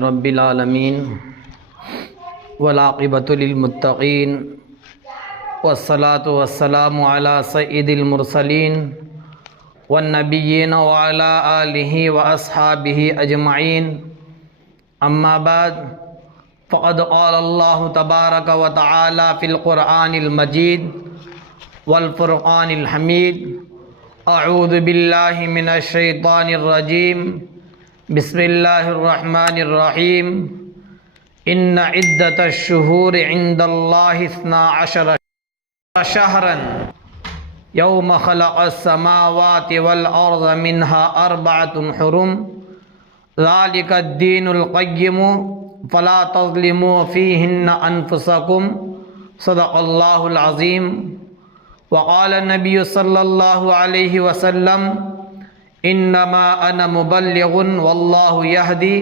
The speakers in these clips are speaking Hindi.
रब्बिल आलमीन वलाक़िबतु लिल्मुत्तक़ीन वस्सलातु वस्सलामु अला सय्यिदिल मुरसलीन वन्नबिय्यीन व अला आलिहि व अस्हाबिहि अजमईन। अम्मा बाद फ़क़द क़ाला अल्लाहु तबारक व तआला फ़िल क़ुरआनिल मजीद वल फ़ुरक़ानिल हमीद। अऊज़ु बिल्लाहि मिनश शैतानिर रजीम। बिस्मिल्लाहिर्रहमानिर्रहीम। इन्न इद्दतश शुहूरि इंदल्लाहि इस्ना अशर शहरन यौम खलक़स समावाति वल अर्ज़ मिन्हा अर्बअतुन हुरुम ज़ालिकद्दीनुल क़य्यिम फ़ला तज़लिमू फ़ीहिन्ना अनफ़ुसकुम सदक़ल्लाहुल अज़ीम। वक़ाल नबी सल्लल्लाहु अलैहि वसल्लम इन्नमा अना मुबल्लिगुन वल्लाहु यहदी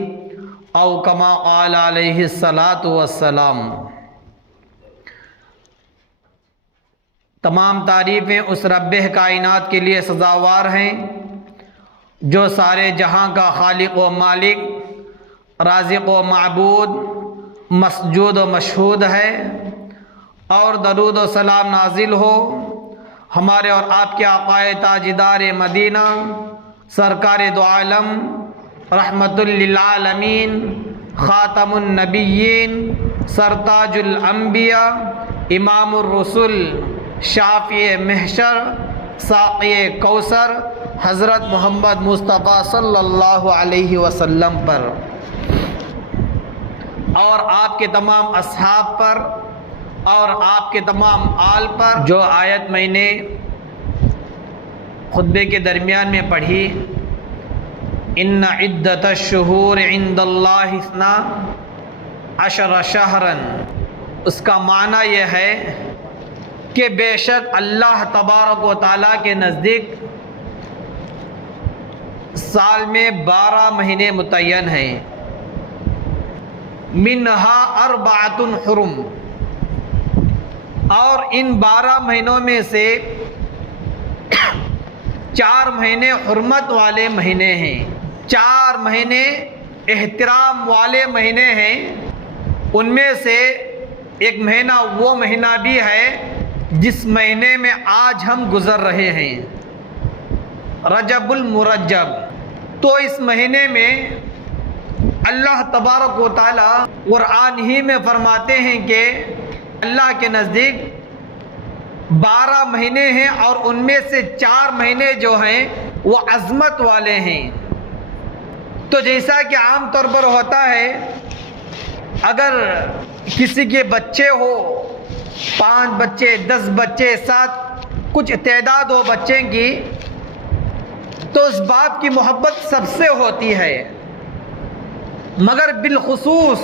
औ कमा क़ाल अलैहि सलातु वस्सलाम। तमाम तारीफ़ें उस रब्बे कायनात के लिए सज़ावार हैं जो सारे जहां का खालिक व मालिक, राज़िक़ व माबूद, मसजूद व मशहूद है। और दरूद व सलाम नाजिल हो हमारे और आपके आक़ाए ताजदार मदीना सरकार दो आलम रहमतुल लिल आलमीन ख़ातमुन नबिय्यीन सरताजुल अंबिया इमामुर रसूल शाफ़िए महशर साक़िए कौसर हज़रत मोहम्मद मुस्तफ़ा सल्लल्लाहु अलैहि वसल्लम पर और आपके तमाम असहाब पर और आपके तमाम आल पर जो आयत मैंने खुतबे के दरमियान में पढ़ी, इन्ना इद्दतश शुहूर इंदल्लाहि इस्ना अशर शहरन, उसका माना यह है कि बेशक अल्लाह तबारक व तआला के नज़दीक साल में 12 महीने मुतय्यन हैं। मिन्हा अर्बअतुन हुरुम, और इन 12 महीनों में से 4 महीने हुर्मत वाले महीने हैं, 4 महीने एहतराम वाले महीने हैं। उनमें से एक महीना वो महीना भी है जिस महीने में आज हम गुज़र रहे हैं, रजबुल मुरज्जब। तो इस महीने में अल्लाह तबारक व तआला कुरान ही में फरमाते हैं कि अल्लाह के नज़दीक 12 महीने हैं और उनमें से 4 महीने जो हैं वो अज़मत वाले हैं। तो जैसा कि आम तौर पर होता है, अगर किसी के बच्चे हो, 5 बच्चे, 10 बच्चे, 7 कुछ तादाद हो बच्चे की, तो उस बाप की मोहब्बत सबसे होती है, मगर बिलखुसूस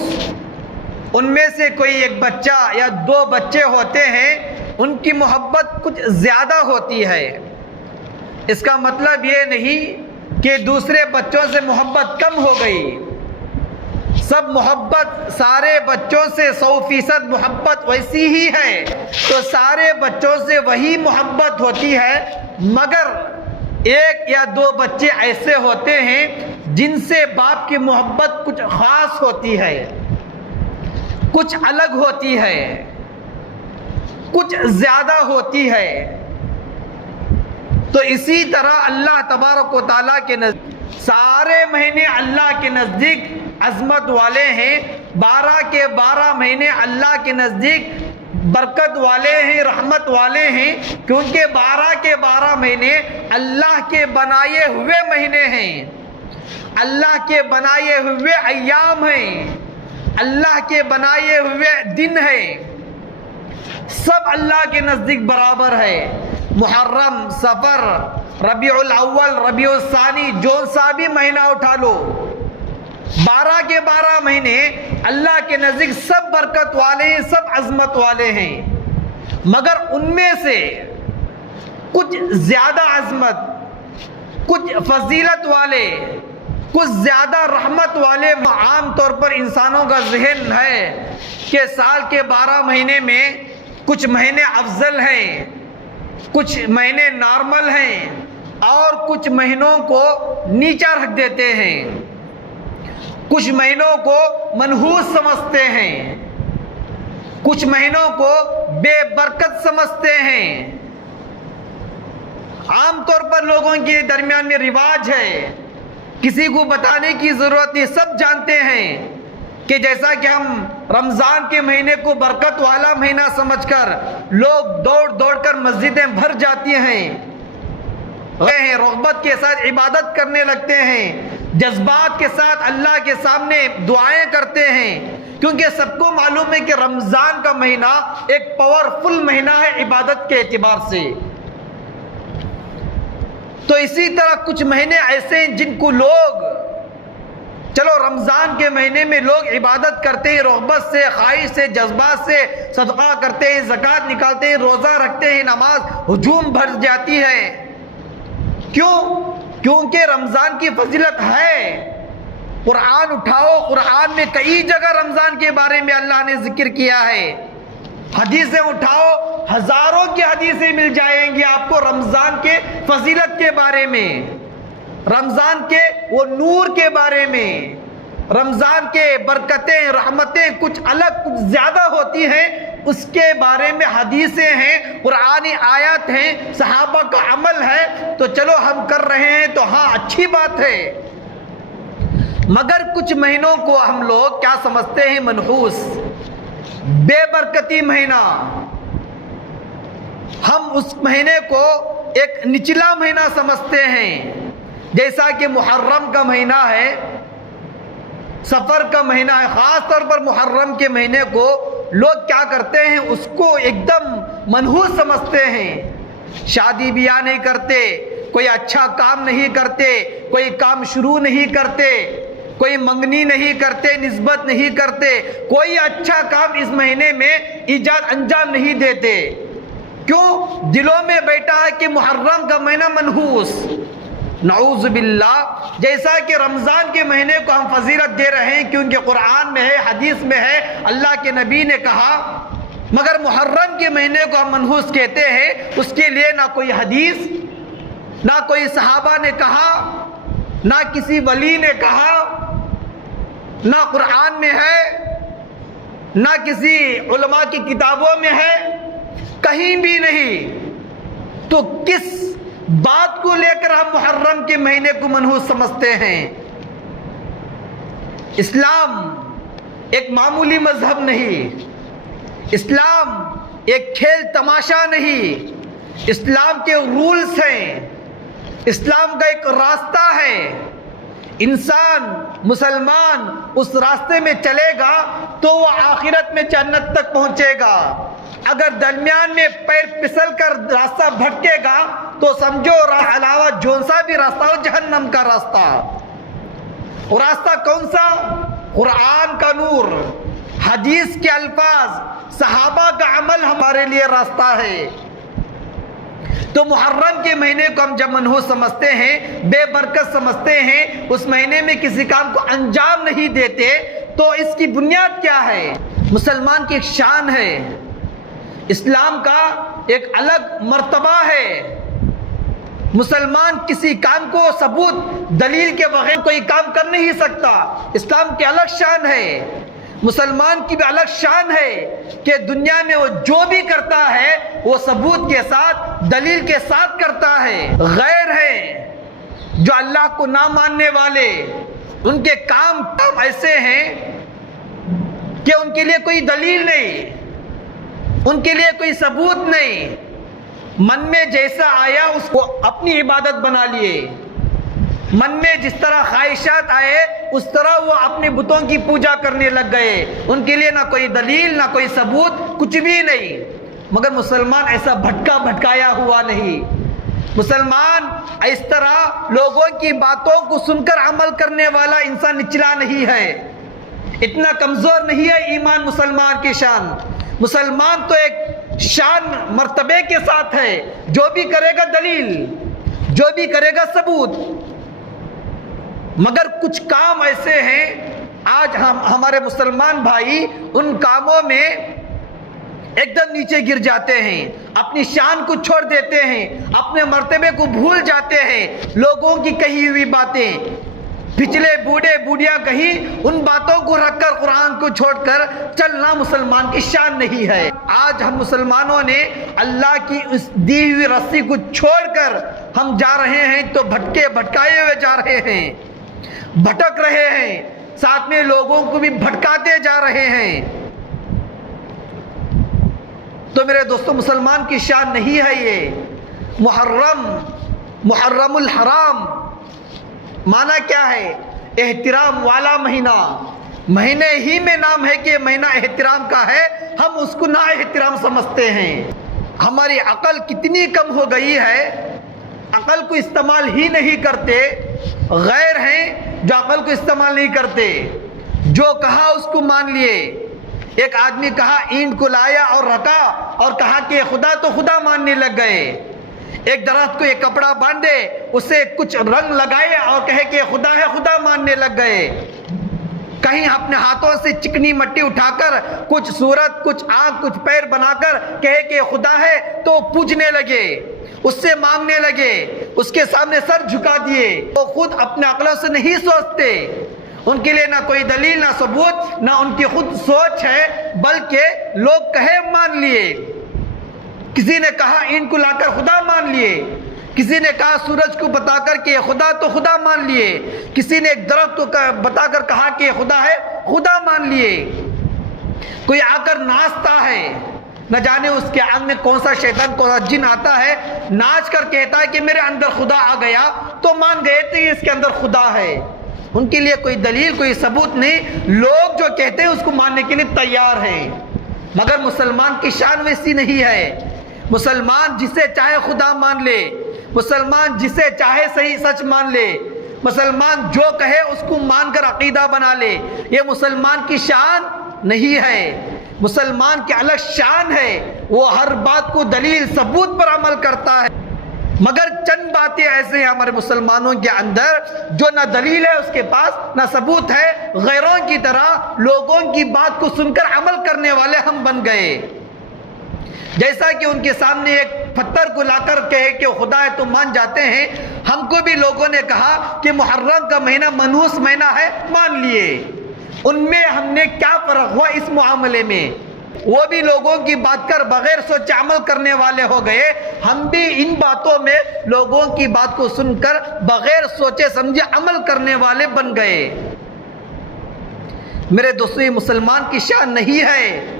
उनमें से कोई एक बच्चा या 2 बच्चे होते हैं, उनकी मोहब्बत कुछ ज़्यादा होती है। इसका मतलब ये नहीं कि दूसरे बच्चों से मोहब्बत कम हो गई। सब मोहब्बत सारे बच्चों से 100% मोहब्बत वैसी ही है, तो सारे बच्चों से वही मोहब्बत होती है, मगर 1 या 2 बच्चे ऐसे होते हैं जिनसे बाप की मोहब्बत कुछ ख़ास होती है, कुछ अलग होती है, कुछ ज़्यादा होती है। तो इसी तरह अल्लाह तबारक व तआला के नज़दीक सारे महीने अल्लाह के नज़दीक अज़मत वाले हैं। 12 के 12 महीने अल्लाह के नज़दीक बरकत वाले हैं, रहमत वाले हैं, क्योंकि 12 के 12 महीने अल्लाह के बनाए हुए महीने हैं, अल्लाह के बनाए हुए अय्याम हैं, अल्लाह के बनाए हुए दिन हैं। सब अल्लाह के नज़दीक बराबर है। मुहर्रम, सफ़र, रबीउल अव्वल, रबीउल सानी, जो सा भी महीना उठा लो, 12 के 12 महीने अल्लाह के नज़दीक सब बरकत वाले हैं, सब अज़मत वाले हैं, मगर उनमें से कुछ ज़्यादा अज़मत, कुछ फजीलत वाले, कुछ ज़्यादा रहमत वाले। आम तौर पर इंसानों का जहन है कि साल के 12 महीने में कुछ महीने अफजल हैं, कुछ महीने नॉर्मल हैं और कुछ महीनों को नीचा रख देते हैं। कुछ महीनों को मनहूस समझते हैं, कुछ महीनों को बेबरकत समझते हैं। आमतौर पर लोगों के दरमियान में रिवाज है, किसी को बताने की जरूरत नहीं, सब जानते हैं कि जैसा कि हम रमजान के महीने को बरकत वाला महीना समझकर लोग दौड़ दौड़ कर मस्जिदें भर जाती हैं, रग़बत के साथ इबादत करने लगते हैं, जज्बात के साथ अल्लाह के सामने दुआएं करते हैं, क्योंकि सबको मालूम है कि रमजान का महीना एक पावरफुल महीना है इबादत के एतबार से। तो इसी तरह कुछ महीने ऐसे हैं जिनको लोग, चलो रमजान के महीने में लोग इबादत करते हैं, रग़बत से, ख्वाहिश से, जज्बात से सदका करते हैं, ज़कात निकालते हैं, रोज़ा रखते हैं, नमाज हुजूम भर जाती है। क्यों? क्योंकि रमजान की फजीलत है। कुरान उठाओ, कुरान में कई जगह रमजान के बारे में अल्लाह ने जिक्र किया है। हदीसें उठाओ, हजारों की हदीसें मिल जाएंगी आपको रमजान के फजीलत के बारे में, रमजान के वो नूर के बारे में। रमजान के बरकतें, रहमतें कुछ अलग, कुछ ज्यादा होती हैं, उसके बारे में हदीसें हैं, कुरानी आयत हैं, सहाबा का अमल है। तो चलो हम कर रहे हैं तो हाँ, अच्छी बात है। मगर कुछ महीनों को हम लोग क्या समझते हैं? मनहूस, बेबरकती महीना। हम उस महीने को एक निचला महीना समझते हैं। जैसा कि मुहर्रम का महीना है, सफर का महीना है, खास तौर पर मुहर्रम के महीने को लोग क्या करते हैं? उसको एकदम मनहूस समझते हैं। शादी ब्याह नहीं करते, कोई अच्छा काम नहीं करते, कोई काम शुरू नहीं करते, कोई मंगनी नहीं करते, निस्बत नहीं करते, कोई अच्छा काम इस महीने में इजाद अंजाम नहीं देते। क्यों? दिलों में बैठा है कि मुहर्रम का महीना मनहूस। नऊज़ बिल्लाह। जैसा कि रमजान के महीने को हम फजीलत दे रहे हैं क्योंकि कुरान में है, हदीस में है, अल्लाह के नबी ने कहा, मगर मुहर्रम के महीने को हम मनहूस कहते हैं। उसके लिए ना कोई हदीस, ना कोई सहाबा ने कहा, ना किसी वली ने कहा, ना कुरान में है, ना किसी उलमा की किताबों में है, कहीं भी नहीं। तो किस बात को लेकर हम मुहर्रम के महीने को मनहूस समझते हैं? इस्लाम एक मामूली मजहब नहीं, इस्लाम एक खेल तमाशा नहीं। इस्लाम के रूल्स हैं, इस्लाम का एक रास्ता है। इंसान, मुसलमान उस रास्ते में चलेगा तो वो आखिरत में जन्नत तक पहुंचेगा। अगर दरमियान में पैर फिसल कर रास्ता भटकेगा तो समझो अलावा जोन सा भी रास्ता हो, जहन्नम का रास्ता। वो रास्ता कौन सा? कुरान का नूर, हदीस के अल्फाज, सहाबा का अमल हमारे लिए रास्ता है। तो मुहर्रम के महीने को हम जब मनहूस समझते हैं, बेबरकत समझते हैं, उस महीने में किसी काम को अंजाम नहीं देते, तो इसकी बुनियाद क्या है? मुसलमान की एक शान है, इस्लाम का एक अलग मर्तबा है। मुसलमान किसी काम को सबूत, दलील के बगैर कोई काम कर नहीं सकता। इस्लाम की अलग शान है, मुसलमान की भी अलग शान है कि दुनिया में वो जो भी करता है वो सबूत के साथ, दलील के साथ करता है। गैर है जो अल्लाह को ना मानने वाले, उनके काम ऐसे हैं कि उनके लिए कोई दलील नहीं, उनके लिए कोई सबूत नहीं, मन में जैसा आया उसको अपनी इबादत बना लिए। मन में जिस तरह ख्वाहिशात आए उस तरह वो अपने बुतों की पूजा करने लग गए। उनके लिए ना कोई दलील, ना कोई सबूत, कुछ भी नहीं। मगर मुसलमान ऐसा भटका भटकाया हुआ नहीं। मुसलमान इस तरह लोगों की बातों को सुनकर अमल करने वाला इंसान निचला नहीं है, इतना कमजोर नहीं है ईमान मुसलमान की शान। मुसलमान तो एक शान मर्तबे के साथ है, जो भी करेगा दलील, जो भी करेगा सबूत। मगर कुछ काम ऐसे हैं आज हमारे मुसलमान भाई उन कामों में एकदम नीचे गिर जाते हैं, अपनी शान को छोड़ देते हैं, अपने मर्तबे को भूल जाते हैं। लोगों की कही हुई बातें, पिछले बूढ़े बूढ़िया कहीं उन बातों को रखकर कुरान को छोड़कर चलना मुसलमान की शान नहीं है। आज हम मुसलमानों ने अल्लाह की उस दी हुई रस्सी को छोड़कर हम जा रहे हैं तो भटके भटकाए हुए जा रहे हैं, भटक रहे हैं, साथ में लोगों को भी भटकाते जा रहे हैं। तो मेरे दोस्तों, मुसलमान की शान नहीं है ये। मुहर्रमुल हराम माना क्या है? एहतिराम वाला महीना। महीने ही में नाम है कि महीना एहतिराम का है, हम उसको ना एहतिराम समझते हैं। हमारी अकल कितनी कम हो गई है, अकल को इस्तेमाल ही नहीं करते। गैर हैं जो अकल को इस्तेमाल नहीं करते, जो कहा उसको मान लिए। एक आदमी कहा, ईंट को लाया और रखा और कहा कि खुदा, तो खुदा मानने लग गए। एक दरख्त को एक कपड़ा बांधे, उसे कुछ रंग लगाए और कहे कि खुदा है, खुदा मानने लग गए। कहीं अपने हाथों से चिकनी मिट्टी उठाकर कुछ सूरत, कुछ आंख, कुछ पैर बनाकर कहे कि खुदा है, तो पूजने लगे, उससे मांगने लगे, उसके सामने सर झुका दिए। वो खुद अपने अक्लों से नहीं सोचते, उनके लिए ना कोई दलील, ना सबूत, ना उनकी खुद सोच है, बल्कि लोग कहे मान लिए। किसी ने कहा ईंट को लाकर खुदा मान लिए, किसी ने कहा सूरज को बताकर कि खुदा, तो खुदा मान लिए। किसी ने एक दरख्त को बताकर कहा कि खुदा है, खुदा मान लिए। कोई आकर नाचता है, न जाने उसके आंग में कौन सा शैतान, कौन सा जिन आता है, नाच कर कहता है कि मेरे अंदर खुदा आ गया, तो मान गए थे इसके अंदर खुदा है। उनके लिए कोई दलील, कोई सबूत नहीं, लोग जो कहते हैं उसको मानने के लिए तैयार हैं। मगर मुसलमान की शान वैसी नहीं है। मुसलमान जिसे चाहे खुदा मान ले, मुसलमान जिसे चाहे सही सच मान ले, मुसलमान जो कहे उसको मानकर अकीदा बना ले। ये मुसलमान की शान नहीं है। मुसलमान की अलग शान है, वो हर बात को दलील सबूत पर अमल करता है। मगर चंद बातें ऐसे हैं हमारे मुसलमानों के अंदर जो ना दलील है उसके पास, ना सबूत है। गैरों की तरह लोगों की बात को सुनकर अमल करने वाले हम बन गए। जैसा कि उनके सामने एक पत्थर को लाकर कहे कि खुदा है तो मान जाते हैं, हमको भी लोगों ने कहा कि मुहर्रम का महीना मनहूस महीना है, मान लिए। उनमें हमने क्या फर्क हुआ इस मामले में? वो भी लोगों की बात कर बगैर सोचे अमल करने वाले हो गए, हम भी इन बातों में लोगों की बात को सुनकर बगैर सोचे समझे अमल करने वाले बन गए। मेरे दोस्तों, ये मुसलमान की शान नहीं है,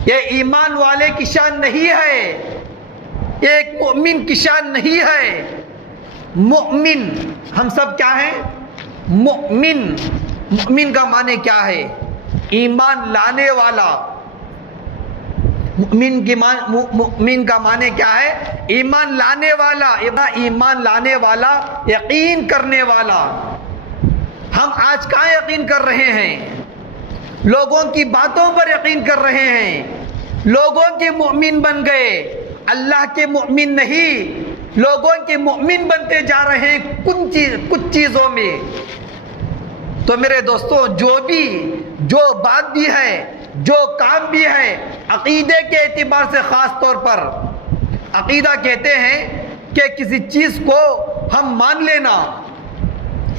ये ईमान वाले की शान नहीं है, ये एक मोमिन की शान नहीं है। मोमिन हम सब क्या हैं? मोमिन। मोमिन का माने क्या है? ईमान लाने वाला। मुमिन का माने क्या है? ईमान लाने वाला। ईमान लाने वाला, यकीन करने वाला। हम आज कहाँ यकीन कर रहे हैं? लोगों की बातों पर यकीन कर रहे हैं। लोगों के मुमिन बन गए, अल्लाह के मुमिन नहीं। लोगों के मुमिन बनते जा रहे हैं कुछ चीज़ों में। तो मेरे दोस्तों, जो बात भी है, जो काम भी है, अकीदे के एतबार से ख़ास तौर पर अकीदा कहते हैं कि किसी चीज़ को हम मान लेना।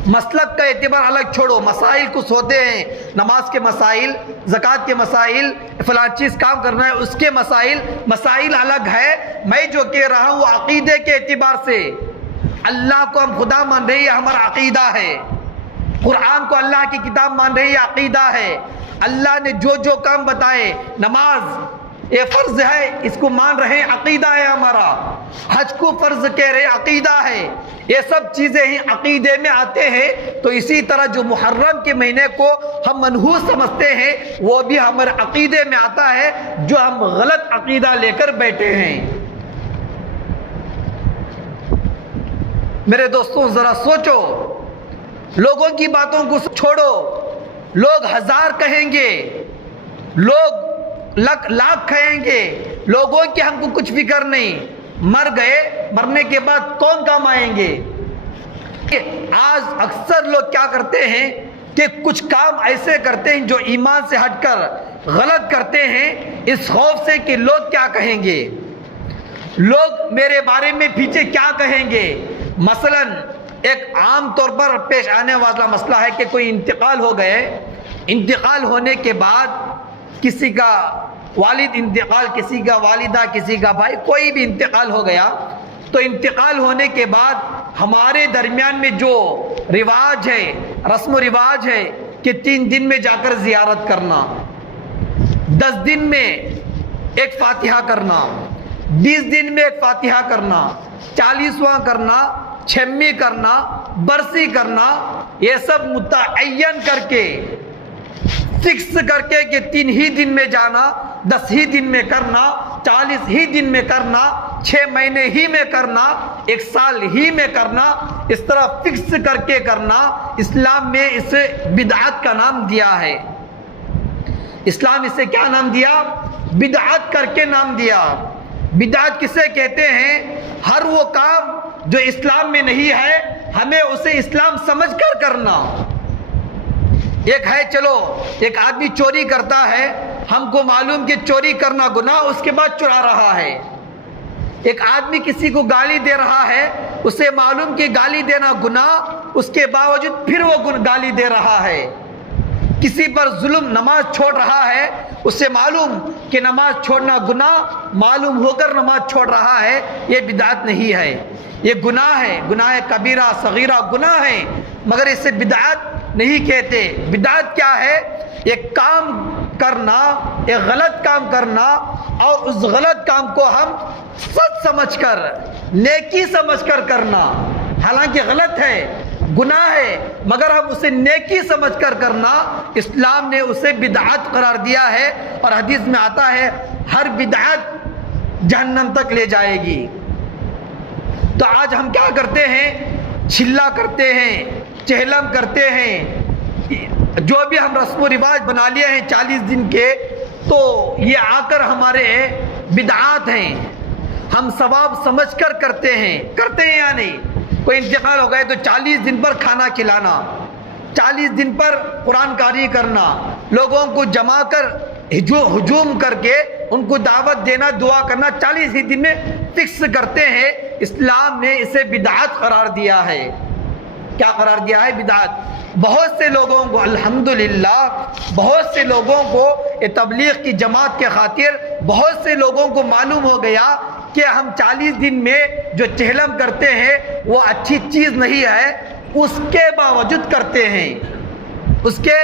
मसलक का एतबार अलग छोड़ो, मसाइल कुछ होते हैं, नमाज के मसाइल, ज़कात के मसाइल, फलां चीज़ काम करना है उसके मसाइल अलग है। मैं जो कह रहा हूँ अकीदे के एतबार से, अल्लाह को हम खुदा मान रहे हैं, हमारा अकीदा है। कुरान को अल्लाह की किताब मान रहे हैं, अकीदा है। अल्लाह ने जो काम बताए, नमाज ये फ़र्ज है, इसको मान रहे हैं, अकीदा है हमारा। हज को फ़र्ज कह रहे हैं, अकीदा है। ये सब चीज़ें ही अकीदे में आते हैं। तो इसी तरह जो मुहर्रम के महीने को हम मनहूस समझते हैं, वो भी हमारे अकीदे में आता है, जो हम गलत अकीदा लेकर बैठे हैं। मेरे दोस्तों, ज़रा सोचो, लोगों की बातों को छोड़ो। लोग हजार कहेंगे, लोग लाख कहेंगे, लोगों की हमको कुछ फिक्र नहीं। मर गए, मरने के बाद कौन काम आएंगे? आज अक्सर लोग क्या करते हैं कि कुछ काम ऐसे करते हैं जो ईमान से हटकर गलत करते हैं, इस खौफ से कि लोग क्या कहेंगे, लोग मेरे बारे में पीछे क्या कहेंगे। मसलन एक आम तौर पर पेश आने वाला मसला है कि कोई इंतकाल हो गए, इंतकाल होने के बाद किसी का वालिद इंतकाल, किसी का वालिदा, किसी का भाई, कोई भी इंतकाल हो गया, तो इंतकाल होने के बाद हमारे दरमियान में जो रिवाज है, रस्म रिवाज है कि 3 दिन में जाकर ज़ियारत करना, 10 दिन में एक फातिहा करना, 20 दिन में एक फातिहा करना, 40वां करना, 6वीं करना, बरसी करना, ये सब मुतअय्यन करके, फिक्स करके कि 3 ही दिन में जाना, 10 ही दिन में करना, 40 ही दिन में करना, 6 महीने ही में करना, 1 साल ही में करना, इस तरह फिक्स करके करना, इस्लाम में इसे बिदअत का नाम दिया है। इस्लाम इसे क्या नाम दिया? बिदअत करके नाम दिया। बिदअत किसे कहते हैं? हर वो काम जो इस्लाम में नहीं है, हमें उसे इस्लाम समझकर करना। एक है, चलो एक आदमी चोरी करता है, हमको मालूम कि चोरी करना गुनाह, उसके बाद चुरा रहा है। एक आदमी किसी को गाली दे रहा है, उसे मालूम कि गाली देना गुनाह, उसके बावजूद फिर वो गाली दे रहा है। किसी पर जुल्म, नमाज छोड़ रहा है, उसे मालूम कि नमाज छोड़ना गुनाह, मालूम होकर नमाज छोड़ रहा है, ये बिदअत नहीं है, ये गुनाह है, गुनाह कबीरा सगीरा गुनाह है, मगर इसे बिदअत नहीं कहते। बिदअत क्या है? एक काम करना, एक गलत काम करना, और उस गलत काम को हम सच समझकर, नेकी समझकर करना। हालांकि गलत है, गुनाह है, मगर हम उसे नेकी समझकर करना, इस्लाम ने उसे बिदअत करार दिया है। और हदीस में आता है हर बिदअत जहन्नम तक ले जाएगी। तो आज हम क्या करते हैं? छिल्ला करते हैं, चहलम करते हैं, जो भी हम रस्म रिवाज बना लिए हैं 40 दिन के, तो ये आकर हमारे बिदअत हैं। हम सवाब समझकर करते हैं या नहीं? कोई इंतकाल हो गए तो 40 दिन पर खाना खिलाना, 40 दिन पर कुरान कारी करना, लोगों को जमा कर हुजूम करके उनको दावत देना, दुआ करना, 40 ही दिन में फिक्स करते हैं। इस्लाम ने इसे बिदअत करार दिया है। क्या करार दिया है? बिदअत। बहुत से लोगों को, अल्हम्दुलिल्लाह, बहुत से लोगों को ये तबलीग की जमात के खातिर, बहुत से लोगों को मालूम हो गया कि हम 40 दिन में जो चहलम करते हैं वो अच्छी चीज़ नहीं है, उसके बावजूद करते हैं। उसके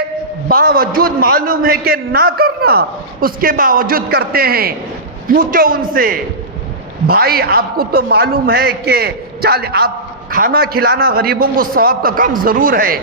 बावजूद मालूम है कि ना करना, उसके बावजूद करते हैं। पूछो उनसे, भाई आपको तो मालूम है कि आप खाना खिलाना गरीबों को सवाब का काम ज़रूर है,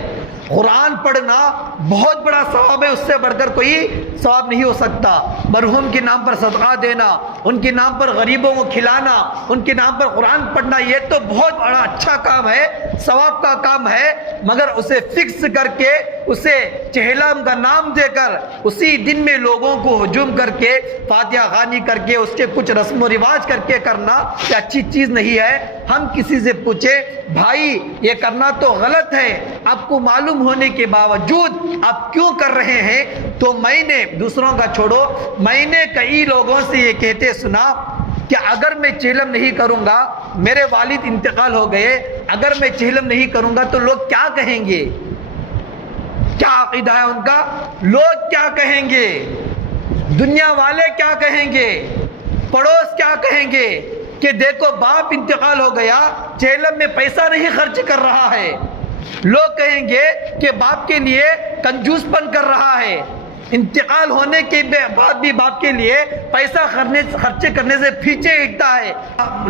कुरान पढ़ना बहुत बड़ा सवाब है, उससे बढ़कर कोई सवाब नहीं हो सकता। मरहूम के नाम पर सदका देना, उनके नाम पर गरीबों को खिलाना, उनके नाम पर कुरान पढ़ना, ये तो बहुत बड़ा अच्छा काम है, सवाब का काम है, मगर उसे फिक्स करके, उसे चहलम का नाम देकर, उसी दिन में लोगों को हुजूम करके, फातिहा खानी करके, उसके कुछ रस्म व रिवाज करके करना, ये अच्छी चीज़ नहीं है। हम किसी से पूछे, भाई ये करना तो गलत है, आपको मालूम होने के बावजूद आप क्यों कर रहे हैं? तो मैंने, दूसरों का छोड़ो, मैंने कई लोगों से ये कहते सुना कि अगर मैं चहलम नहीं करूंगा, मेरे वालिद इंतकाल हो गए, अगर मैं चहलम नहीं करूंगा तो लोग क्या कहेंगे? क्या अकीदा है उनका? लोग क्या कहेंगे? दुनिया वाले क्या कहेंगे? पड़ोस क्या कहेंगे कि देखो बाप इंतकाल हो गया, चहलम में पैसा नहीं खर्च कर रहा है। लोग कहेंगे कि बाप के लिए कंजूसपन कर रहा है, इंतकाल होने के बाद भी बाप के लिए पैसा खर्चे करने से पीछे हटता है।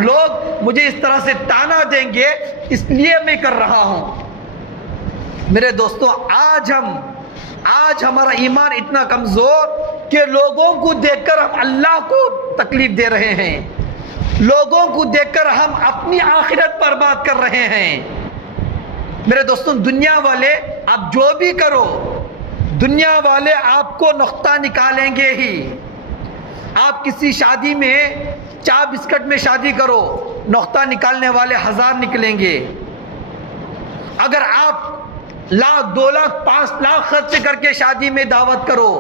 लोग मुझे इस तरह से ताना देंगे, इसलिए मैं कर रहा हूं। मेरे दोस्तों, आज हमारा ईमान इतना कमजोर कि लोगों को देखकर हम अल्लाह को तकलीफ दे रहे हैं, लोगों को देखकर हम अपनी आखिरत बर्बाद कर रहे हैं। मेरे दोस्तों, दुनिया वाले आप जो भी करो, दुनिया वाले आपको नुक्ता निकालेंगे ही। आप किसी शादी में, चाय बिस्किट में शादी करो, नुक्ता निकालने वाले 1000 निकलेंगे। अगर आप लाख, 2 लाख, 5 लाख खर्च करके शादी में दावत करो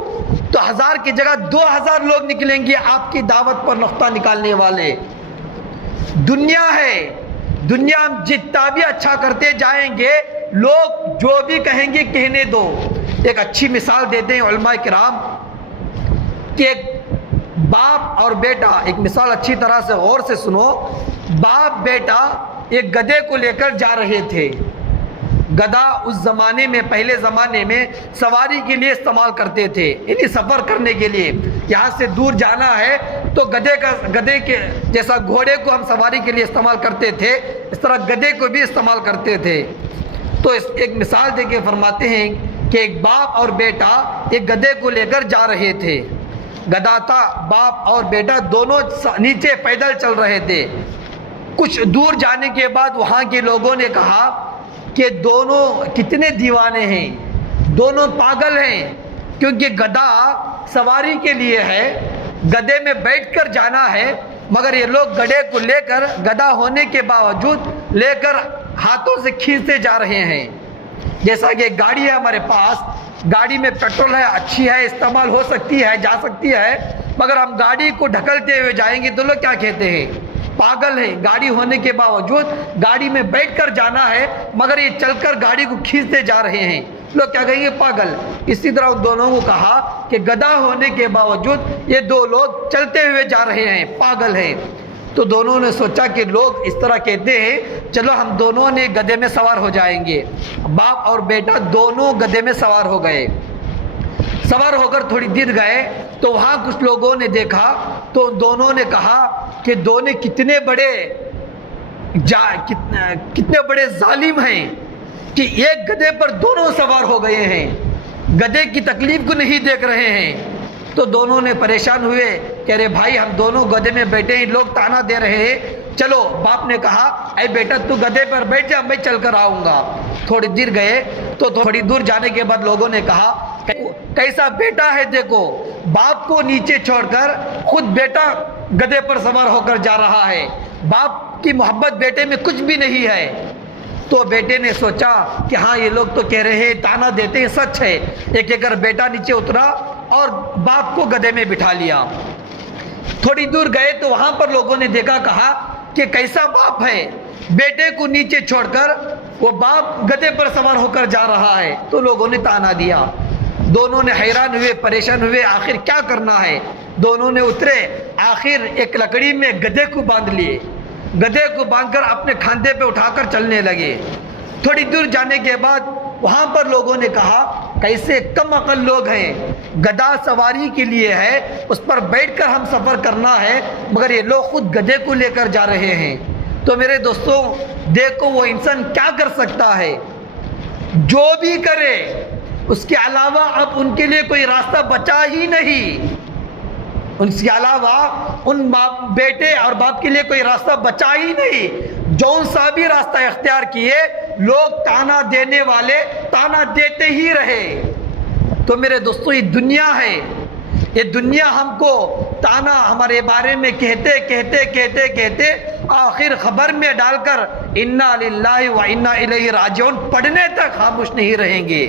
तो 1000 की जगह 2000 लोग निकलेंगे आपकी दावत पर नुक्ता निकालने वाले। दुनिया है, दुनिया हम जितना भी अच्छा करते जाएंगे, लोग जो भी कहेंगे कहने दो। एक अच्छी मिसाल देते हैं उलमा किराम कि एक बाप और बेटा, एक मिसाल अच्छी तरह से गौर से सुनो। बाप बेटा एक गधे को लेकर जा रहे थे। गधा उस जमाने में, पहले ज़माने में सवारी के लिए इस्तेमाल करते थे, यानी सफ़र करने के लिए। यहाँ से दूर जाना है तो गधे के जैसा घोड़े को हम सवारी के लिए इस्तेमाल करते थे, इस तरह गधे को भी इस्तेमाल करते थे। तो एक मिसाल देके फरमाते हैं कि एक बाप और बेटा एक गधे को लेकर जा रहे थे। गधा था, बाप और बेटा दोनों नीचे पैदल चल रहे थे। कुछ दूर जाने के बाद वहाँ के लोगों ने कहा कि दोनों कितने दीवाने हैं, दोनों पागल हैं, क्योंकि गधा सवारी के लिए है, गधे में बैठकर जाना है, मगर ये लोग गधे को लेकर, गधा होने के बावजूद लेकर हाथों से खींचते जा रहे हैं। जैसा कि गाड़ी है हमारे पास, गाड़ी में पेट्रोल है, अच्छी है, इस्तेमाल हो सकती है, जा सकती है, मगर हम गाड़ी को ढकलते हुए जाएंगे तो लोग क्या कहते हैं, पागल है। गाड़ी होने के बावजूद गाड़ी में बैठकर जाना है, मगर ये चलकर गाड़ी को खींचते जा रहे हैं, लोग क्या कहेंगे, पागल। इसी तरह उन दोनों को कहा कि गधा होने के बावजूद ये दो लोग चलते हुए जा रहे हैं, पागल हैं। तो दोनों ने सोचा कि लोग इस तरह कहते हैं, चलो हम दोनों ने गधे में सवार हो जाएंगे। बाप और बेटा दोनों गधे में सवार हो गए। सवार होकर थोड़ी देर गए तो वहाँ कुछ लोगों ने देखा, तो दोनों ने कहा कि दोनों कितने बड़े जालिम हैं कि एक गधे पर दोनों सवार हो गए हैं, गधे की तकलीफ को नहीं देख रहे हैं। तो दोनों ने परेशान हुए, कह रहे भाई हम दोनों गधे में बैठे हैं, लोग ताना दे रहे हैं, चलो। बाप ने कहा, अरे बेटा तू गधे पर बैठ जा, मैं चल कर आऊँगा। थोड़ी देर गए तो थोड़ी दूर जाने के बाद लोगों ने कहा, कैसा बेटा है देखो, बाप को नीचे छोड़कर खुद बेटा गधे पर सवार होकर जा रहा है, बाप की मोहब्बत बेटे में कुछ भी नहीं है। तो बेटे ने सोचा कि हाँ ये लोग तो कह रहे हैं, ताना देते हैं, सच है। एक एक बेटा नीचे उतरा और बाप को गधे में बिठा लिया। थोड़ी दूर गए तो वहां पर लोगों ने देखा, कहा कि कैसा बाप है, बेटे को नीचे छोड़कर वो बाप गधे पर सवार होकर जा रहा है। तो लोगों ने ताना दिया। दोनों ने हैरान हुए, परेशान हुए, आखिर क्या करना है। दोनों ने उतरे, आखिर एक लकड़ी में गधे को बांध लिए, गधे को बांधकर अपने खांधे पे उठाकर चलने लगे। थोड़ी दूर जाने के बाद वहां पर लोगों ने कहा, कैसे कम अकल लोग हैं, गधा सवारी के लिए है, उस पर बैठकर हम सफर करना है, मगर ये लोग खुद गधे को लेकर जा रहे हैं। तो मेरे दोस्तों देखो, वो इंसान क्या कर सकता है, जो भी करे उसके अलावा अब उनके लिए कोई रास्ता बचा ही नहीं। उसके अलावा उन बेटे और बाप के लिए कोई रास्ता बचा ही नहीं। जौन सा भी रास्ता इख्तियार किए, लोग ताना देने वाले ताना देते ही रहे। तो मेरे दोस्तों ये दुनिया है, ये दुनिया हमको ताना हमारे बारे में कहते कहते कहते कहते आखिर खबर में डालकर इन्ना लिल्लाहि व इन्ना इलैहि राजिऊन पढ़ने तक खामोश नहीं रहेंगे।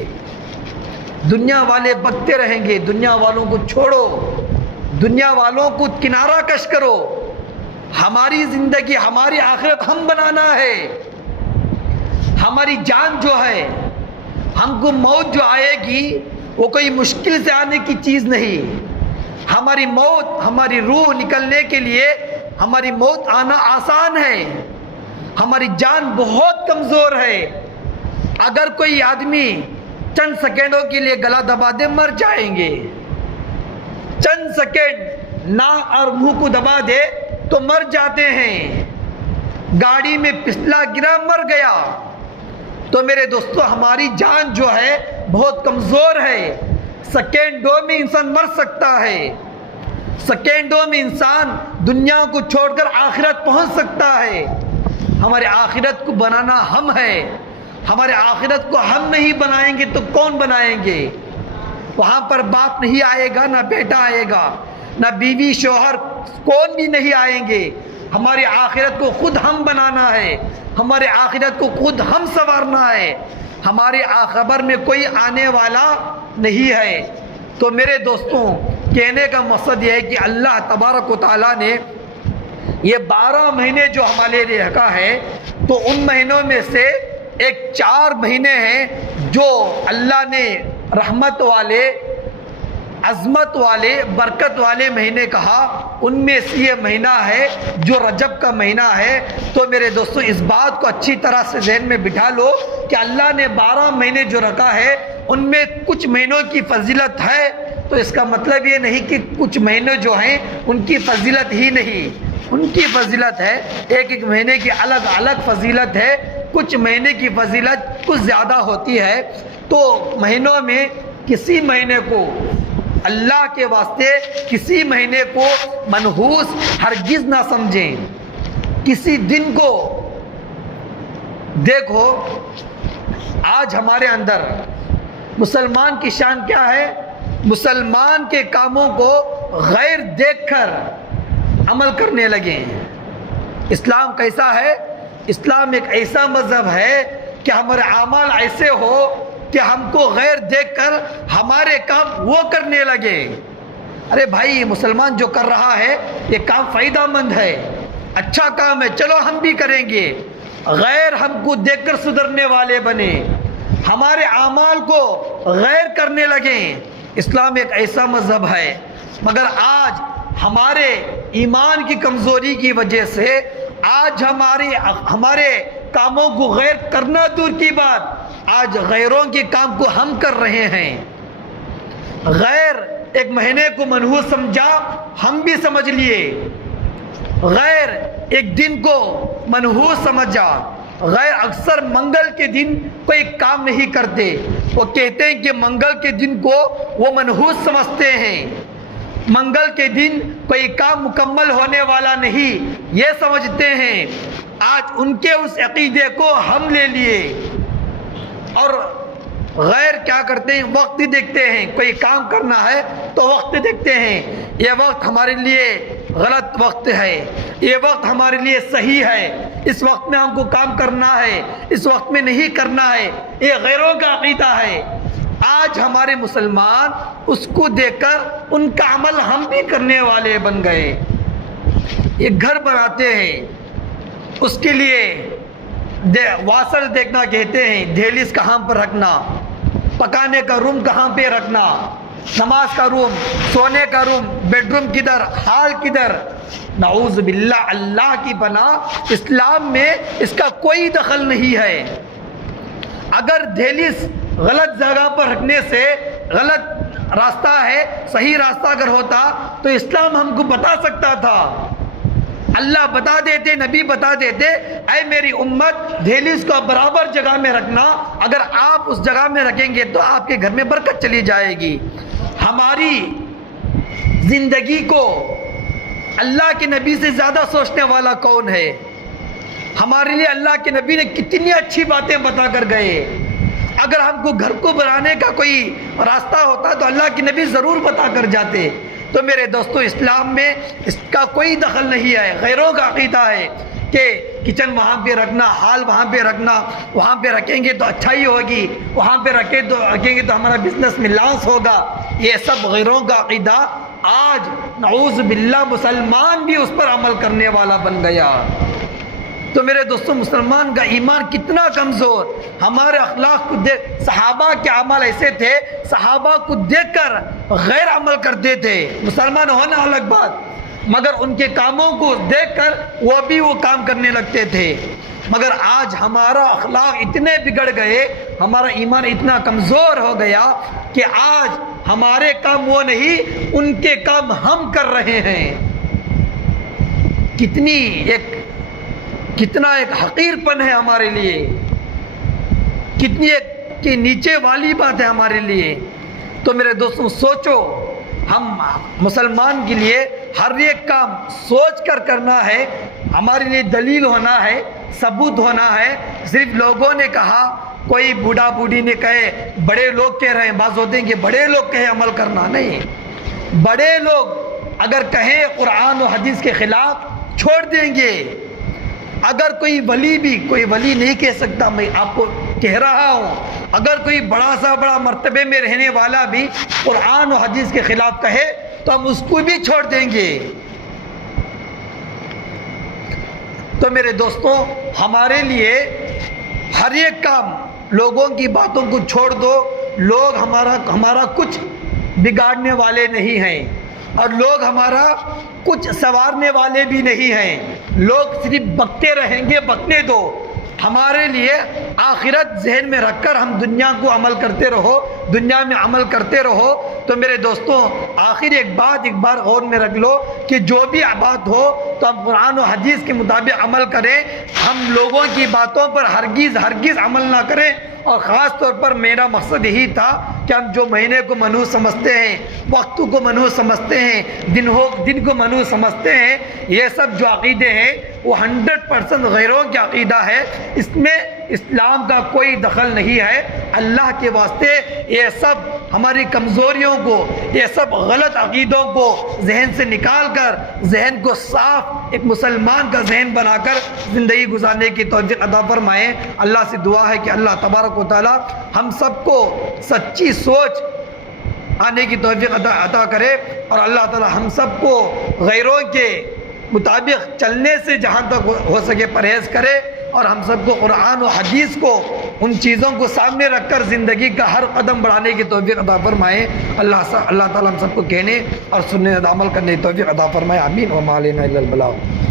दुनिया वाले बकते रहेंगे। दुनिया वालों को छोड़ो, दुनिया वालों को किनारा कश करो। हमारी जिंदगी, हमारी आखिरत हम बनाना है। हमारी जान जो है, हमको मौत जो आएगी वो कोई मुश्किल से आने की चीज़ नहीं। हमारी मौत, हमारी रूह निकलने के लिए हमारी मौत आना आसान है। हमारी जान बहुत कमज़ोर है। अगर कोई आदमी चंद सेकेंडों के लिए गला दबा दे, मर जाएंगे। चंद सेकेंड नाक और मुंह को दबा दे तो मर जाते हैं। गाड़ी में पिछला गिरा, मर गया। तो मेरे दोस्तों हमारी जान जो है बहुत कमज़ोर है। सेकेंडों में इंसान मर सकता है। सेकेंडों में इंसान दुनिया को छोड़कर आखिरत पहुंच सकता है। हमारे आखिरत को बनाना हम है। हमारे आखिरत को हम नहीं बनाएंगे तो कौन बनाएंगे। वहाँ पर बाप नहीं आएगा, ना बेटा आएगा, ना बीवी शोहर, कौन भी नहीं आएंगे। हमारी आखिरत को खुद हम बनाना है। हमारे आखिरत को खुद हम संवारना है। हमारे खबर में कोई आने वाला नहीं है। तो मेरे दोस्तों कहने का मकसद यह है कि अल्लाह तबारक व तआला ने ये 12 महीने जो हमारे लिए रखा है, तो उन महीनों में से एक 4 महीने हैं जो अल्लाह ने रहमत वाले, अज़मत वाले, बरकत वाले महीने कहा। उनमें से ये महीना है जो रजब का महीना है। तो मेरे दोस्तों, इस बात को अच्छी तरह से ज़हन में बिठा लो कि अल्लाह ने 12 महीने जो रखा है उनमें कुछ महीनों की फजीलत है। तो इसका मतलब ये नहीं कि कुछ महीने जो हैं उनकी फजीलत ही नहीं, उनकी फजीलत है। एक एक महीने की अलग अलग फजीलत है। कुछ महीने की फजीलत कुछ ज़्यादा होती है। तो महीनों में किसी महीने को अल्लाह के वास्ते, किसी महीने को मनहूस हरगिज़ ना समझें। किसी दिन को देखो, आज हमारे अंदर मुसलमान की शान क्या है? मुसलमान के कामों को गैर देखकर अमल करने लगे हैं। इस्लाम कैसा है? इस्लाम एक ऐसा मज़हब है कि हमारे अमाल ऐसे हो कि हमको गैर देखकर हमारे काम वो करने लगे। अरे भाई, मुसलमान जो कर रहा है ये काम फ़ायदेमंद है, अच्छा काम है, चलो हम भी करेंगे। गैर हमको देखकर सुधरने वाले बने, हमारे अमाल को गैर करने लगे। इस्लाम एक ऐसा मज़हब है। मगर आज हमारे ईमान की कमज़ोरी की वजह से आज हमारे कामों को गैर करना दूर की बात, आज गैरों के काम को हम कर रहे हैं। गैर एक महीने को मनहूस समझा, हम भी समझ लिए। गैर एक दिन को मनहूस समझा। गैर अक्सर मंगल के दिन कोई काम नहीं करते। वो कहते हैं कि मंगल के दिन को वो मनहूस समझते हैं। मंगल के दिन कोई काम मुकम्मल होने वाला नहीं, ये समझते हैं। आज उनके उस अकीदे को हम ले लिए और गैर क्या करते हैं? वक्त ही देखते हैं। कोई काम करना है तो वक्त देखते हैं, ये वक्त हमारे लिए गलत वक्त है, ये वक्त हमारे लिए सही है, इस वक्त में हमको काम करना है, इस वक्त में नहीं करना है। ये गैरों का अकीदा है। आज हमारे मुसलमान उसको देखकर उनका अमल हम भी करने वाले बन गए। ये घर बनाते हैं, उसके लिए वासल देखना कहते हैं, दहलीज कहाँ पर रखना, पकाने का रूम कहाँ पे रखना, नमाज का रूम, सोने का रूम, बेडरूम किधर, हाल किधर। नाऊज़ बिल्लाह, अल्लाह की बना इस्लाम में इसका कोई दखल नहीं है। अगर दहलीज गलत जगह पर रखने से गलत रास्ता है, सही रास्ता अगर होता तो इस्लाम हमको बता सकता था। अल्लाह बता देते, नबी बता देते, ऐ मेरी उम्मत, दहलीज को बराबर जगह में रखना। अगर आप उस जगह में रखेंगे तो आपके घर में बरकत चली जाएगी। हमारी जिंदगी को अल्लाह के नबी से ज़्यादा सोचने वाला कौन है? हमारे लिए अल्लाह के नबी ने कितनी अच्छी बातें बता कर गए। अगर हमको घर को बनाने का कोई रास्ता होता तो अल्लाह के नबी ज़रूर बता कर जाते। तो मेरे दोस्तों, इस्लाम में इसका कोई दखल नहीं है। गैरों का अक़ीदा है कि किचन वहाँ पे रखना, हाल वहाँ पे रखना, वहाँ पे रखेंगे तो अच्छाई होगी, वहाँ पे रखेंगे तो हमारा बिजनेस में लॉस होगा। ये सब गैरों का अक़ीदा। आज नऊज़ बिल्लाह मुसलमान भी उस पर अमल करने वाला बन गया। तो मेरे दोस्तों, मुसलमान का ईमान कितना कमज़ोर। हमारे अखलाक को देख, सहाबा के अमल ऐसे थे, सहाबा को देखकर गैर अमल करते थे। मुसलमान होना अलग बात, मगर उनके कामों को देखकर वो काम करने लगते थे। मगर आज हमारा अखलाक इतने बिगड़ गए, हमारा ईमान इतना कमज़ोर हो गया कि आज हमारे काम वो नहीं, उनके काम हम कर रहे हैं। कितना एक हकीरपन है हमारे लिए, कितनी एक कि नीचे वाली बात है हमारे लिए। तो मेरे दोस्तों, सोचो, हम मुसलमान के लिए हर एक काम सोच कर करना है। हमारे लिए दलील होना है, सबूत होना है। सिर्फ लोगों ने कहा, कोई बूढ़ा बूढ़ी ने कहे, बड़े लोग कह रहे हैं, बात होते हैं कि बड़े लोग कहे अमल करना नहीं। बड़े लोग अगर कहें कुरान और हदीस के खिलाफ, छोड़ देंगे। अगर कोई वली नहीं कह सकता, मैं आपको कह रहा हूँ, अगर कोई बड़ा मर्तबे में रहने वाला भी कुरान और हदीस के खिलाफ कहे तो हम उसको भी छोड़ देंगे। तो मेरे दोस्तों, हमारे लिए हर एक काम, लोगों की बातों को छोड़ दो। लोग हमारा कुछ बिगाड़ने वाले नहीं हैं और लोग हमारा कुछ संवारने वाले भी नहीं हैं। लोग सिर्फ बकते रहेंगे, बकने दो। हमारे लिए आखिरत जहन में रखकर हम दुनिया को अमल करते रहो, दुनिया में अमल करते रहो। तो मेरे दोस्तों, आखिर एक बार गौर में रख लो कि जो भी बात हो तो हम कुरान और हदीस के मुताबिक अमल करें। हम लोगों की बातों पर हरगिज़ अमल ना करें। और ख़ास तौर पर मेरा मकसद यही था कि हम जो महीने को मनहूस समझते हैं, वक्त को मनहूस समझते हैं, दिन को मनहूस समझते हैं, ये सब जो अक़ीदे हैं वो 100% गैरों की अक़ीदा है। इसमें इस्लाम का कोई दखल नहीं है। अल्लाह के वास्ते ये सब हमारी कमज़ोरियों को, ये सब गलत अक़ीदों को जहन से निकाल कर, जहन को साफ एक मुसलमान का जहन बनाकर ज़िंदगी गुजारने की तौफ़ीक़ अता फरमाए। अल्लाह से दुआ है कि अल्लाह तबारक व तआला हम सबको सच्ची सोच आने की तौफ़ीक़ अता करे और अल्लाह ताला हम सबको गैरों के मुताबिक चलने से जहाँ तक हो सके परहेज़ करे और हम सबको कुरान और हदीस को, उन चीज़ों को सामने रखकर ज़िंदगी का हर कदम बढ़ाने की तौफ़ीक़ अता फरमाए। अल्लाह ताला हम सबको कहने और सुनने और अमल करने की तौफ़ीक़ अता फरमाए। आमीन व मा अलैना इल्लल बलाग।